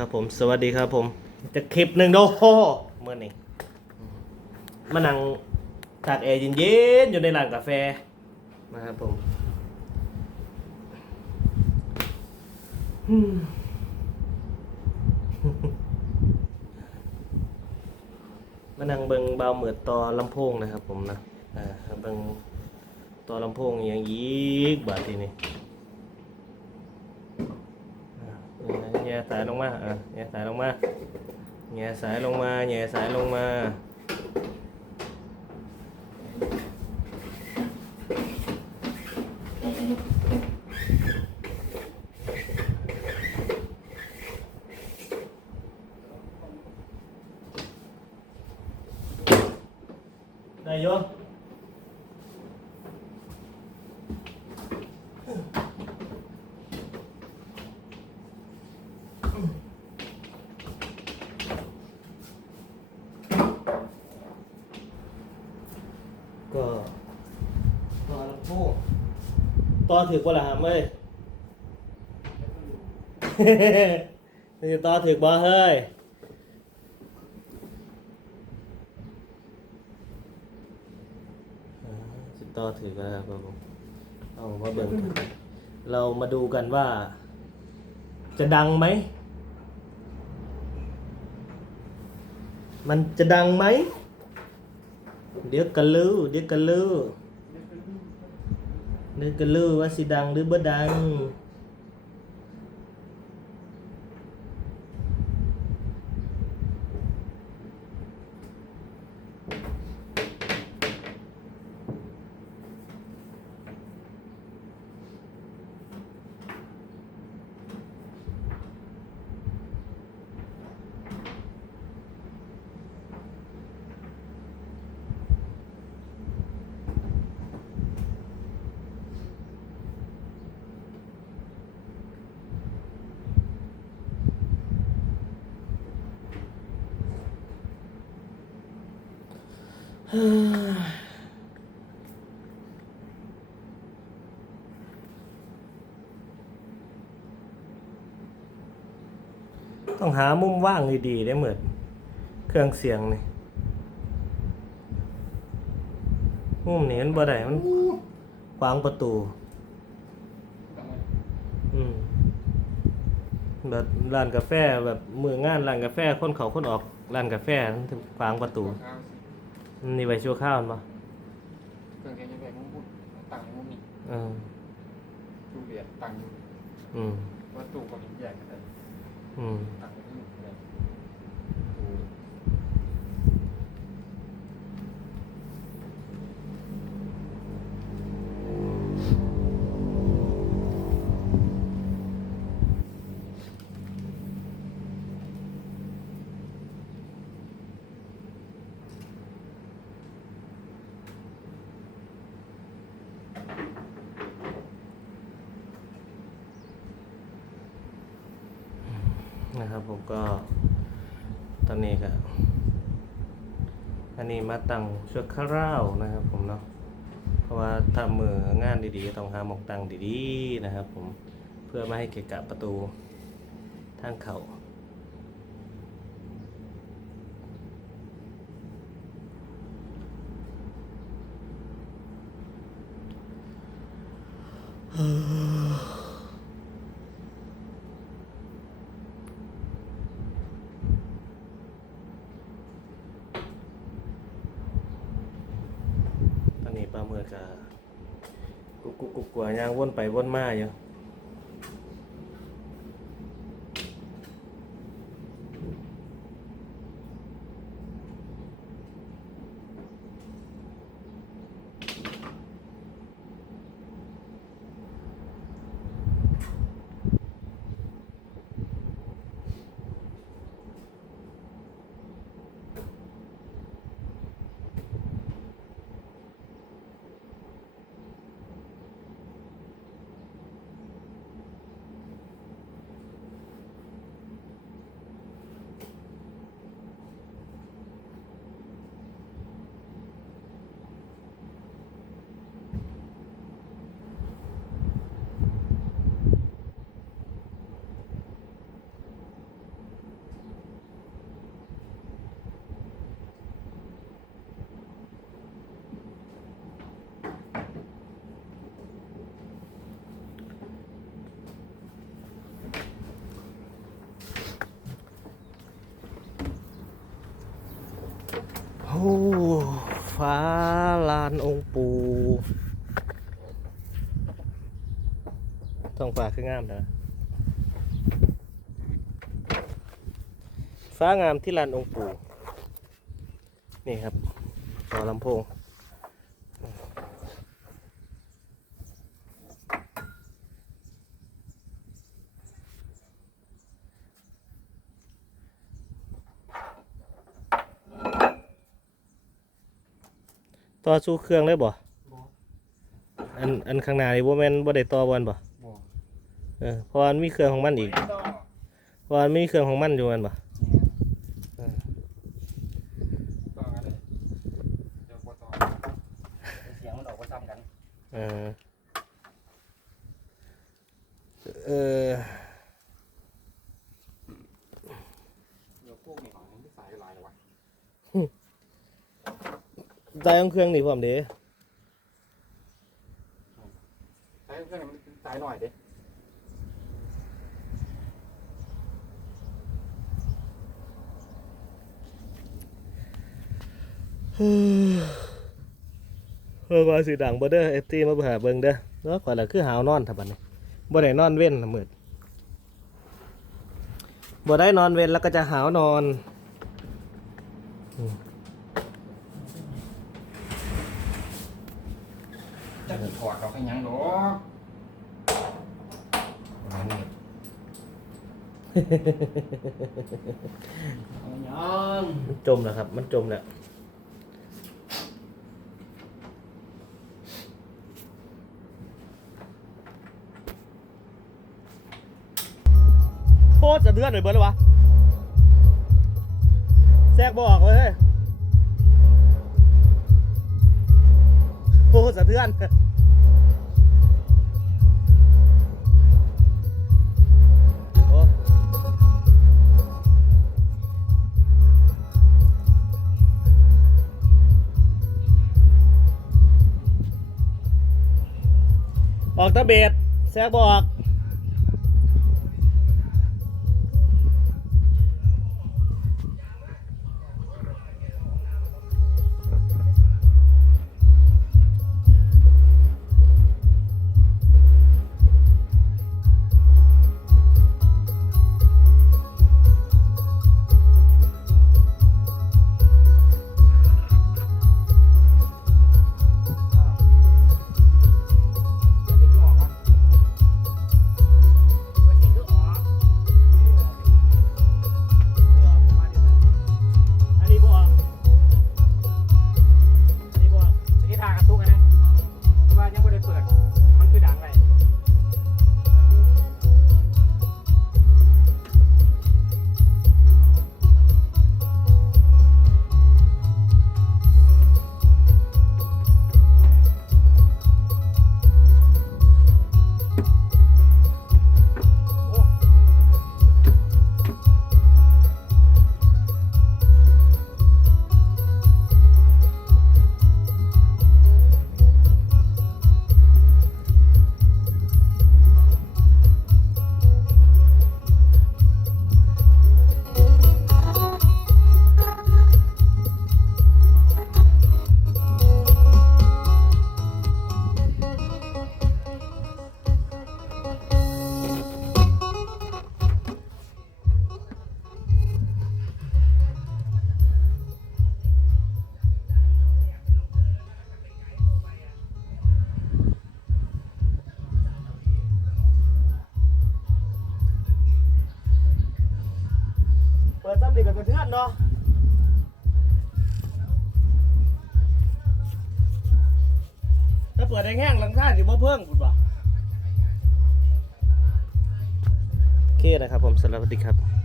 ครับผมสวัสดีครับผม จะคลิปหนึ่งโดโหเมื่อนี้มานั่งตากแอร์เย็นๆอยู่ในร้านกาแฟนะครับผมอืมมานั่งเบิงเบาเหมือดต่อลำโพงนะครับผมนะอ่าเบิงต่อลำโพงอหย่างยีกบาททีนี้ แง่สาย ลงมาอะแง่สายลงมาแง่สายลงมาแง่สายลงมา ได้โยม ก็ต่อลำโพง ต่อถือบ่ล่ะครับเอ้ย นี่ต่อถือบ่เฮ้ยสิต่อถือแล้วครับผมเอามาเบิ่งเรามาดูกันว่า จะดังไหม มันจะดังไหม เดี๋ยวกันลือเดี๋ยวกันลือ นึกกันลือว่าสิดังหรือบ่ดัง ต้องหามุมว่างดีๆได้เหมือนเครื่องเสียงนี่มุมนี้มันบ่ได้มันขวางประตู อืมแบบร้านกาแฟแบบมืองานร้านกาแฟคนเขาคนออกร้านกาแฟมันถึงขวางประตู นี่ไว้ชั่วข้าวมั้ยเครื่องแกงยังไงมุ้งพูดต่างมุ้งมีเออตู้เรียนต่างอยู่อืมว่าตู้กับใหญ่กันเลยอืมต่างกันที่อยู่เลย นะครับ ผมก็ตอนนี้ก็อันนี้มาตั้งชั่วคราวนะครับ ผมเนาะเพราะว่าทำมืองานดีๆต้องหาหมองตั้งดีๆนะครับ ผมเพื่อไม่ให้เกะกะประตูทางเขาต ก็กุกกุกกุกกัวย่างวนไปวนมาอยู่ องฟ้าคืองามนะฟ้างามที่ลานองค์ปู่นี่ครับจอลำโพงต่อสู้เครื่องเลยบ่บ่ อันอันข้างหน้านี่บ่แม่นบ่ได้ต่อบ่แม่นบ่บ่ เออเพราะว่ามันมีเครื่องของมันอีกต่อเพราะว่ามันมีเครื่องของมันอยู่แม่นบ่เออต่อกันเลยเดี๋ยวบ่ต่อเสียงมันออกมาซ้ำกันเออเออเดี๋ยวพวกนี้ของนี่สายหลายเลยวะใจของเครื่องนี่พร้อมเด้สายเครื่องนี้มันสายหน่อยเด้ เออว่าสิดังบ่เด้อ FT มาหาเบิ่งเด้อแล้วก่อนละคือหาวนอนถ้าบัดนี้บ่ได้นอนเว้นละมื้อบ่ได้นอนเว้นแล้วก็จะหาวนอนจะสิถอดเราให้ยังดอกเอยังมันจมแล้วครับ มันจมแล้ว ตรสะเทือนเลยเบิร์ดเลยวะแทรกบอกเลยเฮ้สะเทือนโอ้ออกตะเบ็ดแทรกบอก เพื่อนาะถ้าเปิดแห้งๆหลังท่านสิบ่เพิ่งคุณบ่โอเคนะครับผมสำหรับสวัสดีครับ